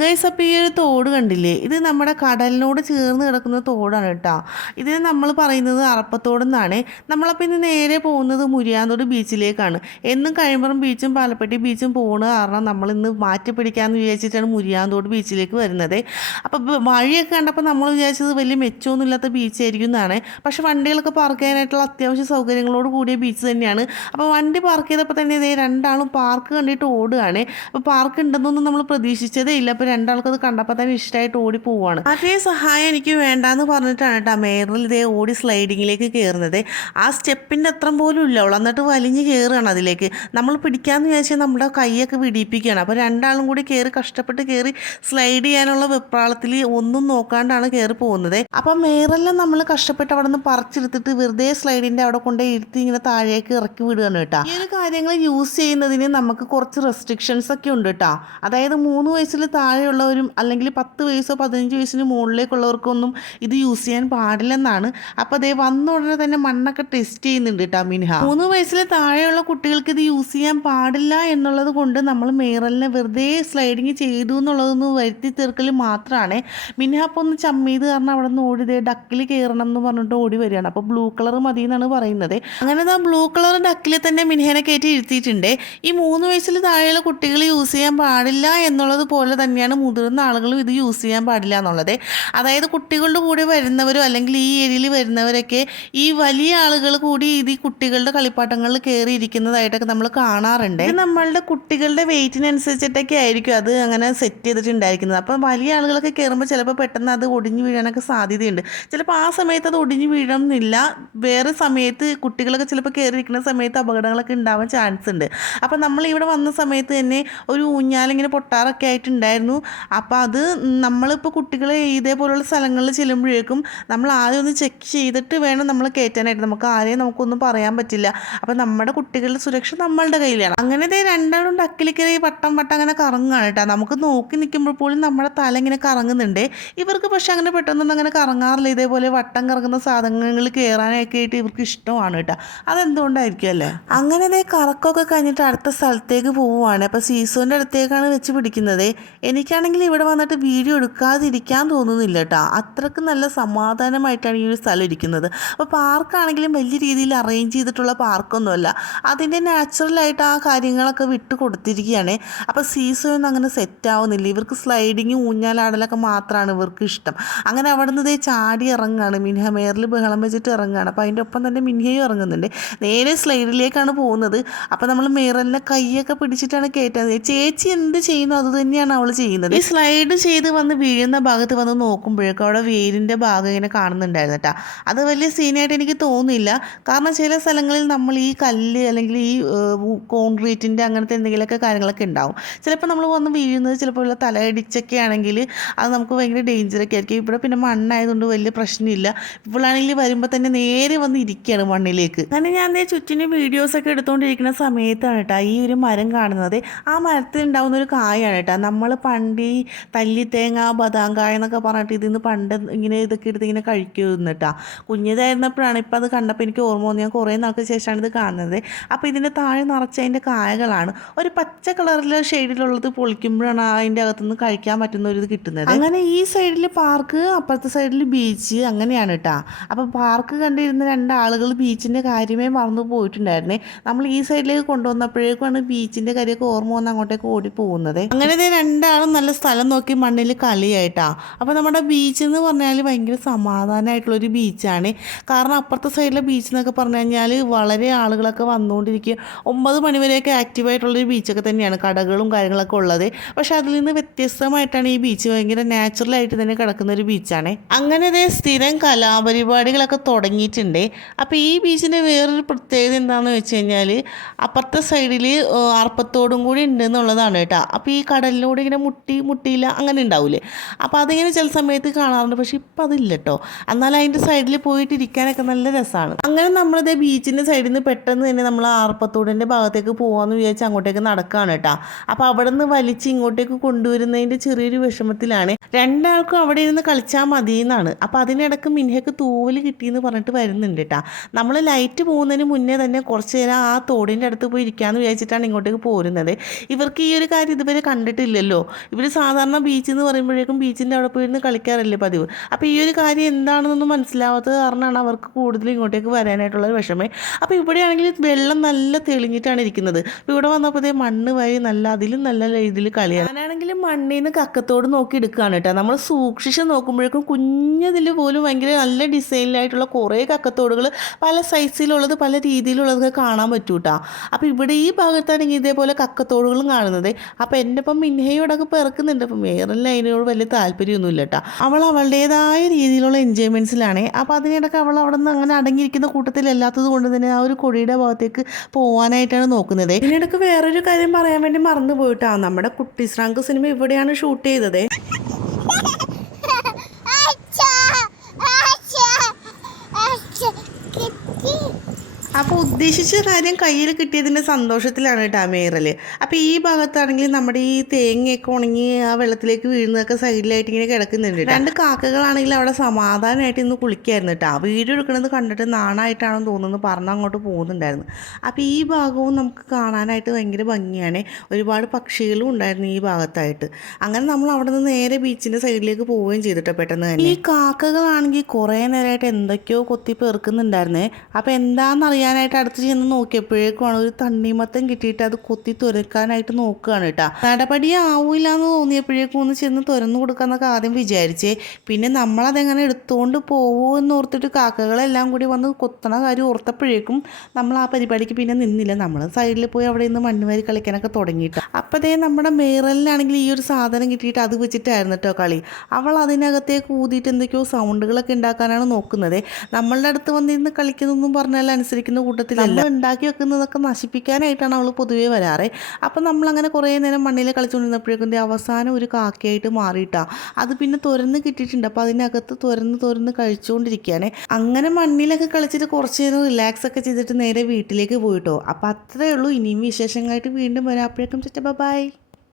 Guys, അപ്പോൾ ഈ ഒരു തോട് കണ്ടില്ലേ, ഇത് നമ്മുടെ കടലിനോട് ചേർന്ന് കിടക്കുന്ന തോടാണ് കേട്ടോ. ഇതിന് നമ്മൾ പറയുന്നത് അറപ്പത്തോടെന്നാണ്. നമ്മളപ്പോൾ ഇന്ന് നേരെ പോകുന്നത് മുരിയാന്തോട് ബീച്ചിലേക്കാണ്. എന്നും കഴിയുമ്പം ബീച്ചും പാലപ്പെട്ടി ബീച്ചും പോകുന്ന കാരണം നമ്മൾ ഇന്ന് മാറ്റി പിടിക്കാമെന്ന് വിചാരിച്ചിട്ടാണ് മുരിയാന്തോട് ബീച്ചിലേക്ക് വരുന്നത്. അപ്പോൾ വഴിയൊക്കെ കണ്ടപ്പോൾ നമ്മൾ വിചാരിച്ചത് വലിയ മെച്ചമൊന്നുമില്ലാത്ത ബീച്ചായിരിക്കും എന്നാണ്. പക്ഷേ വണ്ടികളൊക്കെ പാർക്ക് ചെയ്യാനായിട്ടുള്ള അത്യാവശ്യ സൗകര്യങ്ങളോട് കൂടിയ ബീച്ച് തന്നെയാണ്. അപ്പോൾ വണ്ടി പാർക്ക് ചെയ്തപ്പോൾ തന്നെ ഇതേ രണ്ടാളും പാർക്ക് കണ്ടിട്ട് ഓടുകയാണ്. അപ്പോൾ പാർക്ക് ഉണ്ടെന്നൊന്നും നമ്മൾ പ്രതീക്ഷിച്ചതേ ഇല്ല. അപ്പോൾ രണ്ടാൾക്കത് കണ്ടപ്പോൾ തന്നെ ഇഷ്ടമായിട്ട് ഓടി പോവുകയാണ്. അതേ സഹായം എനിക്ക് വേണ്ടാന്ന് പറഞ്ഞിട്ടാണ് കേട്ടോ മേറിൽ ഇതേ ഓടി സ്ലൈഡിങ്ങിലേക്ക് കയറുന്നത്. ആ സ്റ്റെപ്പിൻ്റെ അത്ര പോലും ഇല്ല അവൾ, എന്നിട്ട് വലിഞ്ഞ് കയറുകയാണ് അതിലേക്ക്. നമ്മൾ പിടിക്കാമെന്ന് വിചാരിച്ചാൽ നമ്മുടെ കൈയൊക്കെ പിടിപ്പിക്കുകയാണ്. അപ്പോൾ രണ്ടാളും കൂടി കയറി കഷ്ടപ്പെട്ട് കയറി സ്ലൈഡ് ചെയ്യാനുള്ള വെപ്രാളത്തിൽ ഒന്നും നോക്കാണ്ടാണ് കയറി പോകുന്നത്. അപ്പം മേറെല്ലാം നമ്മൾ കഷ്ടപ്പെട്ട് അവിടെ നിന്ന് പറിച്ചെടുത്തിട്ട് വെറുതെ സ്ലൈഡിൻ്റെ അവിടെ കൊണ്ട് ഇരുത്തി ഇങ്ങനെ താഴേക്ക് ഇറക്കി വിടുകയാണ് കേട്ടോ. ഈ ഒരു കാര്യങ്ങൾ യൂസ് ചെയ്യുന്നതിന് നമുക്ക് കുറച്ച് റെസ്ട്രിക്ഷൻസ് ഒക്കെ ഉണ്ട് കേട്ടോ. അതായത് 3 വയസ്സിൽ താഴെയുള്ളവരും അല്ലെങ്കിൽ 10 വയസ്സോ 15 വയസ്സിന് മുകളിലേക്കുള്ളവർക്കൊന്നും ഇത് യൂസ് ചെയ്യാൻ പാടില്ലെന്നാണ്. അപ്പോൾ അതേ വന്ന ഉടനെ തന്നെ മണ്ണൊക്കെ ടെസ്റ്റ് ചെയ്യുന്നുണ്ട് കേട്ടോ മിൻഹ. 3 വയസ്സിൽ താഴെയുള്ള കുട്ടികൾക്ക് ഇത് യൂസ് ചെയ്യാൻ പാടില്ല എന്നുള്ളത് കൊണ്ട് നമ്മൾ മേറലിനെ വെറുതെ സ്ലൈഡിങ് ചെയ്തു എന്നുള്ളതൊന്ന് വരുത്തി തീർക്കൽ മാത്രമാണ്. മിൻഹ അപ്പോൾ ഒന്ന് ചമ്മീത് കാരണം അവിടെ നിന്ന് ഓടിതേ ഡക്കിൽ കയറണം എന്ന് പറഞ്ഞിട്ട് ഓടി വരികയാണ്. അപ്പോൾ ബ്ലൂ കളർ മതി എന്നാണ് പറയുന്നത്. അങ്ങനെ ആ ബ്ലൂ കളർ ഡക്കിൽ തന്നെ മിൻഹനെ കയറ്റി ഇരുത്തിയിട്ടുണ്ട്. ഈ 3 വയസ്സിൽ താഴെയുള്ള കുട്ടികൾ യൂസ് ചെയ്യാൻ പാടില്ല എന്നുള്ളത് പോലെ തന്നെയാണ് മുതിർന്ന ആളുകളും ഇത് യൂസ് ചെയ്യാൻ പാടില്ല എന്നുള്ളത്. അതായത് കുട്ടികളുടെ കൂടെ വരുന്നവരോ അല്ലെങ്കിൽ ഈ ഏരിയയിൽ വരുന്നവരൊക്കെ ഈ വലിയ ആളുകൾ കൂടി ഇത് ഈ കുട്ടികളുടെ കളിപ്പാട്ടങ്ങളിൽ കയറി ഇരിക്കുന്നതായിട്ടൊക്കെ നമ്മൾ കാണാറുണ്ട്. ഇത് നമ്മളുടെ കുട്ടികളുടെ വെയിറ്റിനനുസരിച്ചിട്ടൊക്കെ ആയിരിക്കും അത് അങ്ങനെ സെറ്റ് ചെയ്തിട്ടുണ്ടായിരിക്കുന്നത്. അപ്പം വലിയ ആളുകളൊക്കെ കയറുമ്പോൾ ചിലപ്പോൾ പെട്ടെന്ന് അത് ഒടിഞ്ഞു വീഴാനൊക്കെ സാധ്യതയുണ്ട്. ചിലപ്പോൾ ആ സമയത്ത് അത് ഒടിഞ്ഞു വീഴണമെന്നില്ല, വേറെ സമയത്ത് കുട്ടികളൊക്കെ ചിലപ്പോൾ കയറിയിരിക്കുന്ന സമയത്ത് അപകടങ്ങളൊക്കെ ഉണ്ടാവാൻ ചാൻസ് ഉണ്ട്. അപ്പം നമ്മൾ ഇവിടെ വന്ന സമയത്ത് തന്നെ ഒരു ഊഞ്ഞാലിങ്ങനെ പൊട്ടാറൊക്കെ ആയിട്ടുണ്ടായിരുന്നു. അപ്പോൾ അത് നമ്മളിപ്പോൾ കുട്ടികളെ ഇതേപോലുള്ള സ്ഥലങ്ങളിൽ ചെല്ലുമ്പോഴേക്കും നമ്മൾ ആദ്യം ഒന്ന് ചെക്ക് ചെയ്തിട്ട് വേണം നമ്മൾ കയറ്റാനായിട്ട്. നമുക്ക് ആരെയും നമുക്കൊന്നും പറയാൻ പറ്റില്ല. അപ്പോൾ നമ്മുടെ കുട്ടികളുടെ സുരക്ഷ നമ്മളുടെ കയ്യിലാണ്. അങ്ങനെ രണ്ടാളും ഡക്കിലേക്ക് വട്ടം വട്ടം അങ്ങനെ കറങ്ങുകയാണ് കേട്ടോ. നമുക്ക് നോക്കി നിൽക്കുമ്പോൾ പോലും നമ്മുടെ തല ഇങ്ങനെ കറങ്ങുന്നുണ്ട്. ഇവർക്ക് പക്ഷെ അങ്ങനെ പെട്ടെന്നൊന്നും അങ്ങനെ കറങ്ങാറില്ല. ഇതേപോലെ വട്ടം കറങ്ങുന്ന സാധനങ്ങളിൽ കയറാനൊക്കെ ആയിട്ട് ഇവർക്ക് ഇഷ്ടമാണ് കേട്ടോ. അതെന്തുകൊണ്ടായിരിക്കും അല്ലേ. അങ്ങനെ കറക്കമൊക്കെ കഴിഞ്ഞിട്ട് അടുത്ത സ്ഥലത്തേക്ക് പോവുകയാണ്. അപ്പോൾ സീസോൻ്റെ അടുത്തേക്കാണ് വെച്ച് പിടിക്കുന്നത്. എനിക്കാണെങ്കിൽ ഇവിടെ വന്നിട്ട് വീഡിയോ എടുക്കാതിരിക്കാൻ തോന്നുന്നില്ല കേട്ടോ. അത്രയ്ക്ക് നല്ല സമാധാനമായിട്ടാണ് ഈ ഒരു സ്ഥലം ഇരിക്കുന്നത്. അപ്പോൾ പാർക്കാണെങ്കിലും വലിയ രീതിയിൽ അറേഞ്ച് ചെയ്തിട്ടുള്ള പാർക്കൊന്നുമല്ല, അതിൻ്റെ നാച്ചുറലായിട്ട് ആ കാര്യങ്ങളൊക്കെ വിട്ട് കൊടുത്തിരിക്കുകയാണ്. അപ്പോൾ സീസണൊന്നും അങ്ങനെ സെറ്റ് ആവുന്നില്ല. ഇവർക്ക് സ്ലൈഡിങ് ഊഞ്ഞാലാടലൊക്കെ മാത്രമാണ് ഇവർക്ക് ഇഷ്ടം. അങ്ങനെ അവിടെ നിന്ന് ചാടി ഇറങ്ങുകയാണ് മിൻഹ. മേറിൽ ബഹളം വെച്ചിട്ട് ഇറങ്ങുകയാണ്. അപ്പോൾ അതിൻ്റെ ഒപ്പം തന്നെ മിൻഹയും ഇറങ്ങുന്നുണ്ട്. നേരെ സ്ലൈഡിലേക്കാണ് പോകുന്നത്. അപ്പോൾ നമ്മൾ മേറലിനെ കൈയൊക്കെ പിടിച്ചിട്ടാണ് കയറ്റുന്നത്. ചേച്ചി എന്ത് ചെയ്യുന്നു അത് തന്നെയാണ് അവൾ ചെയ്യുന്നത്. ഈ സ്ലൈഡ് ചെയ്ത് വന്ന് വീഴുന്ന ഭാഗത്ത് വന്ന് നോക്കുമ്പോഴേക്കും അവിടെ വേരിൻ്റെ ഭാഗം ഇങ്ങനെ കാണുന്നുണ്ടായിരുന്നു കേട്ടോ. അത് വലിയ സീനായിട്ട് എനിക്ക് തോന്നുന്നില്ല. കാരണം ചില സ്ഥലങ്ങളിൽ നമ്മൾ ഈ കല്ല് അല്ലെങ്കിൽ ഈ കോൺക്രീറ്റിൻ്റെ അങ്ങനത്തെ എന്തെങ്കിലുമൊക്കെ കാര്യങ്ങളൊക്കെ ഉണ്ടാവും. ചിലപ്പോൾ നമ്മൾ വന്ന് വീഴുന്നത് ചിലപ്പോൾ തലയിടിച്ചൊക്കെ ആണെങ്കിൽ അത് നമുക്ക് ഭയങ്കര ഡേഞ്ചറൊക്കെ ആയിരിക്കും. ഇവിടെ പിന്നെ മണ്ണായതുകൊണ്ട് വലിയ പ്രശ്നമില്ല. ഇവളാണെങ്കിൽ വരുമ്പോൾ തന്നെ നേരെ വന്ന് ഇരിക്കുകയാണ് മണ്ണിലേക്ക്. അങ്ങനെ ഞാൻ ചുറ്റിന് വീഡിയോസൊക്കെ എടുത്തുകൊണ്ടിരിക്കുന്ന സമയത്താണ് കേട്ടോ ഈ ഒരു മരം കാണുന്നത്. ആ മരത്തിൽ ഉണ്ടാകുന്ന ഒരു കായാണ് കേട്ടോ. നമ്മൾ പണ്ട് ഈ തല്ലിത്തേങ്ങ ബദാം കായ എന്നൊക്കെ പറഞ്ഞിട്ട് ഇതിന്ന് പണ്ട് ഇങ്ങനെ ഇതൊക്കെ എടുത്ത് ഇങ്ങനെ കഴിക്കുമെന്ന് കേട്ടോ. കുഞ്ഞിതായിരുന്നപ്പോഴാണ്. ഇപ്പം അത് കണ്ടപ്പോൾ എനിക്ക് ഓർമ്മ വന്നു. ഞാൻ കുറേ നാൾക്ക് ശേഷമാണ് ഇത് കാണുന്നത്. അപ്പോൾ ഇതിൻ്റെ താഴെ നിറച്ച് അതിൻ്റെ കായകളാണ്. ഒരു പച്ച കളറിലെ ഷെയ്ഡിലുള്ളത് പൊളിക്കുമ്പോഴാണ് അതിൻ്റെ അകത്തുനിന്ന് കഴിക്കാൻ പറ്റുന്ന ഒരു ഇത് കിട്ടുന്നത്. അങ്ങനെ ഈ സൈഡിൽ പാർക്ക്, അപ്പുറത്തെ സൈഡിൽ ബീച്ച്, അങ്ങനെയാണ് കേട്ടോ. അപ്പോൾ പാർക്ക് കണ്ടിരുന്ന 2 ആളുകൾ ബീച്ചിൻ്റെ കാര്യമേ മറന്നു പോയിട്ടുണ്ടായിരുന്നേ. നമ്മൾ ഈ സൈഡിലേക്ക് കൊണ്ടുവന്നപ്പോഴേക്കുമാണ് ബീച്ചിൻ്റെ കാര്യമൊക്കെ ഓർമ്മ വന്ന് അങ്ങോട്ടേക്ക് ഓടി പോകുന്നത്. അങ്ങനെ 2 ആളും നല്ല സ്ഥലം നോക്കി മണ്ണിൽ കളിയായിട്ടാ. അപ്പോൾ നമ്മുടെ ബീച്ച് എന്ന് പറഞ്ഞാൽ ഭയങ്കര സമാധാനമായിട്ടുള്ളൊരു ബീച്ചാണ്. കാരണം അപ്പുറത്തെ സൈഡിലെ ബീച്ച് എന്നൊക്കെ പറഞ്ഞു കഴിഞ്ഞാൽ വളരെ ആളുകളൊക്കെ വന്നുകൊണ്ടിരിക്കുക. 9 മണിവരെയൊക്കെ ആക്റ്റീവായിട്ടുള്ളൊരു ബീച്ചൊക്കെ തന്നെയാണ്, കടകളും കാര്യങ്ങളൊക്കെ ഉള്ളത്. പക്ഷേ അതിൽ നിന്ന് വ്യത്യസ്തമായിട്ടാണ് ഈ ബീച്ച്. ഭയങ്കര നാച്ചുറലായിട്ട് തന്നെ കിടക്കുന്ന ഒരു ബീച്ചാണ്. അങ്ങനെ സ്ഥിരം കലാപരിപാടികളൊക്കെ തുടങ്ങിയിട്ടുണ്ട്. അപ്പോൾ ഈ ബീച്ചിൻ്റെ വേറൊരു പ്രത്യേകത എന്താണെന്ന് വെച്ച് കഴിഞ്ഞാൽ അപ്പുറത്തെ സൈഡിൽ അർപ്പത്തോടും കൂടി ഉണ്ട് എന്നുള്ളതാണ് കേട്ടോ. അപ്പോൾ ഈ കടലിലൂടെ ഇങ്ങനെ മുട്ടിയില്ല അങ്ങനെ ഉണ്ടാവില്ലേ. അപ്പോൾ അതിങ്ങനെ ചില സമയത്ത് കാണാറുണ്ട്. പക്ഷെ ഇപ്പം അതില്ല കേട്ടോ. എന്നാൽ അതിൻ്റെ സൈഡിൽ പോയിട്ട് ഇരിക്കാനൊക്കെ നല്ല രസമാണ്. അങ്ങനെ നമ്മളിത് ബീച്ചിൻ്റെ സൈഡിൽ നിന്ന് പെട്ടെന്ന് തന്നെ നമ്മൾ ആർപ്പത്തോടിൻ്റെ ഭാഗത്തേക്ക് പോകാമെന്ന് വിചാരിച്ച് അങ്ങോട്ടേക്ക് നടക്കുകയാണ് കേട്ടോ. അപ്പോൾ അവിടെ നിന്ന് വലിച്ച് ഇങ്ങോട്ടേക്ക് കൊണ്ടുവരുന്നതിൻ്റെ ചെറിയൊരു വിഷമത്തിലാണ്. 2 ആൾക്കും അവിടെ ഇരുന്ന് കളിച്ചാൽ മതി എന്നാണ്. അപ്പോൾ അതിനിടയ്ക്ക് മിൻഹയ്ക്ക് തൂവൽ കിട്ടിയെന്ന് പറഞ്ഞിട്ട് വരുന്നുണ്ട് കേട്ടോ. നമ്മൾ ലൈറ്റ് പോകുന്നതിന് മുന്നേ തന്നെ കുറച്ച് നേരം ആ തോടിൻ്റെ അടുത്ത് പോയി ഇരിക്കാമെന്ന് വിചാരിച്ചിട്ടാണ് ഇങ്ങോട്ടേക്ക് പോരുന്നത്. ഇവർക്ക് ഈ ഒരു കാര്യം ഇതുവരെ കണ്ടിട്ടില്ലല്ലോ. ഇവർ സാധാരണ ബീച്ച് എന്ന് പറയുമ്പോഴേക്കും ബീച്ചിൻ്റെ അവിടെ പോയിരുന്ന് കളിക്കാറല്ലേ പതിവ്. അപ്പോൾ ഈ ഒരു കാര്യം എന്താണെന്നൊന്നും മനസ്സിലാവാത്തത് കാരണമാണ് അവർക്ക് കൂടുതലും ഇങ്ങോട്ടേക്ക് വരാനായിട്ടുള്ളൊരു വിഷമേ. അപ്പോൾ ഇവിടെയാണെങ്കിൽ വെള്ളം നല്ല തെളിഞ്ഞിട്ടാണ് ഇരിക്കുന്നത്. അപ്പോൾ ഇവിടെ വന്നപ്പോഴത്തേ മണ്ണ് വാരി നല്ല അതിലും നല്ല രീതിയിൽ കളിയാണ്. ഞാനാണെങ്കിലും മണ്ണിൽ നിന്ന് കക്കത്തോട് നോക്കി എടുക്കുകയാണ് കേട്ടോ. നമ്മൾ സൂക്ഷിച്ച് നോക്കുമ്പോഴേക്കും കുഞ്ഞതിൽ പോലും ഭയങ്കര നല്ല ഡിസൈനിലായിട്ടുള്ള കുറേ കക്കത്തോടുകൾ പല സൈസിലുള്ളത് പല രീതിയിലുള്ളതൊക്കെ കാണാൻ പറ്റൂ കേട്ടോ. അപ്പോൾ ഇവിടെ ഈ ഭാഗത്താണെങ്കിൽ ഇതേപോലെ കക്കത്തോടുകളും കാണുന്നത്. അപ്പോൾ എൻ്റെ ഇപ്പം മിൻഹയോടൊക്കെ പിറക്കുന്നുണ്ട്. അപ്പം വേറെല്ലാം അതിനോട് വലിയ താല്പര്യമൊന്നുമില്ല കേട്ടോ. അവൾ അവളുടേതായ രീതിയിലുള്ള എൻജോയ്മെൻറ്റ്സിലാണ്. അപ്പോൾ അതിനിടയ്ക്ക് അവൾ അവിടെ നിന്ന് അങ്ങനെ അടങ്ങിയിരിക്കുന്ന കൂട്ടത്തിലല്ലാത്തത് കൊണ്ട് തന്നെ ആ ഒരു കൊടിയുടെ ഭാഗത്തേക്ക് പോകാനായിട്ടാണ് നോക്കുന്നത്. ഇതിനിടയ്ക്ക് വേറൊരു കാര്യം പറയാൻ വേണ്ടി മറന്നു പോയിട്ടാണ്. നമ്മുടെ കുട്ടിസ്രാങ്ക് സിനിമ ഇവിടെയാണ് ഷൂട്ട് ചെയ്തത്. അപ്പോൾ ഉദ്ദേശിച്ച കാര്യം കയ്യിൽ കിട്ടിയതിൻ്റെ സന്തോഷത്തിലാണ് കേട്ടോ മേറൽ. അപ്പോൾ ഈ ഭാഗത്താണെങ്കിൽ നമ്മുടെ ഈ തേങ്ങയൊക്കെ ഉണങ്ങി ആ വെള്ളത്തിലേക്ക് വീഴുന്നതൊക്കെ സൈഡിലായിട്ട് ഇങ്ങനെ കിടക്കുന്നുണ്ട്. രണ്ട് കാക്കകളാണെങ്കിൽ അവിടെ സമാധാനമായിട്ട് ഇന്ന് കുളിക്കായിരുന്നു കേട്ടോ. വീഡിയോ എടുക്കുന്നത് കണ്ടിട്ട് നാണായിട്ടാണെന്ന് തോന്നുന്നു പറഞ്ഞ് അങ്ങോട്ട് പോകുന്നുണ്ടായിരുന്നു. അപ്പോൾ ഈ ഭാഗവും നമുക്ക് കാണാനായിട്ട് ഭയങ്കര ഭംഗിയാണ്. ഒരുപാട് പക്ഷികളും ഉണ്ടായിരുന്നു ഈ ഭാഗത്തായിട്ട്. അങ്ങനെ നമ്മൾ അവിടെ നിന്ന് നേരെ ബീച്ചിൻ്റെ സൈഡിലേക്ക് പോവുകയും ചെയ്തിട്ടോ പെട്ടെന്ന് തന്നെ. ഈ കാക്കകളാണെങ്കിൽ കുറേ നേരമായിട്ട് എന്തൊക്കെയോ കൊത്തി പെറുക്കുന്നുണ്ടായിരുന്നേ. അപ്പോൾ എന്താണെന്നറിയാൻ ായിട്ട് അടുത്ത് ചെന്ന് നോക്കിയപ്പോഴേക്കുമാണ് ഒരു തണ്ണിമത്തം കിട്ടിയിട്ട് അത് കൊത്തി തുരക്കാനായിട്ട് നോക്കുകയാണ് കേട്ടോ. നടപടി ആവില്ല എന്ന് തോന്നിയപ്പോഴേക്കും ഒന്ന് ചെന്ന് തുരന്നു കൊടുക്കാന്നൊക്കെ ആദ്യം വിചാരിച്ചേ. പിന്നെ നമ്മളതെങ്ങനെ എടുത്തുകൊണ്ട് പോവോ എന്ന് ഓർത്തിട്ട് കാക്കകളെല്ലാം കൂടി വന്ന് കൊത്തണ കാര്യം ഓർത്തപ്പോഴേക്കും നമ്മൾ ആ പരിപാടിക്ക് പിന്നെ നിന്നില്ല. നമ്മൾ സൈഡിൽ പോയി അവിടെ നിന്ന് മണ്ണ് വാരി കളിക്കാനൊക്കെ തുടങ്ങിയിട്ട് അപ്പോഴത്തേ നമ്മുടെ മേറലിനാണെങ്കിൽ ഈ ഒരു സാധനം കിട്ടിയിട്ട് അത് വെച്ചിട്ടായിരുന്നു കേട്ടോ കളി. അവൾ അതിനകത്തേക്ക് ഊതിയിട്ട് എന്തൊക്കെയോ സൗണ്ടുകളൊക്കെ ഉണ്ടാക്കാനാണ് നോക്കുന്നത്. നമ്മളുടെ അടുത്ത് വന്നിരുന്ന് കളിക്കുന്നതെന്നും പറഞ്ഞാൽ അനുസരിക്കുന്ന കൂട്ടത്തിലല്ല, ഉണ്ടാക്കി വെക്കുന്നതൊക്കെ നശിപ്പിക്കാനായിട്ടാണ് അവൾ പൊതുവേ വരാറ്. അപ്പം നമ്മളങ്ങനെ കുറേ നേരം മണ്ണിൽ കളിച്ചുകൊണ്ടിരുന്നപ്പോഴേക്കും അവസാനം ഒരു കാക്കയായിട്ട് മാറിയിട്ടാ അത് പിന്നെ തുറന്ന് കിട്ടിയിട്ടുണ്ട്. അപ്പോൾ അതിനകത്ത് തുറന്ന് കഴിച്ചുകൊണ്ടിരിക്കുകയാണ്. അങ്ങനെ മണ്ണിലൊക്കെ കളിച്ചിട്ട് കുറച്ച് നേരം റിലാക്സ് ഒക്കെ ചെയ്തിട്ട് നേരെ വീട്ടിലേക്ക് പോയിട്ടോ. അപ്പോൾ അത്രയേ ഉള്ളൂ. ഇനിയും വിശേഷങ്ങളായിട്ട് വീണ്ടും വരാം. അപ്പോഴേക്കും ബൈ.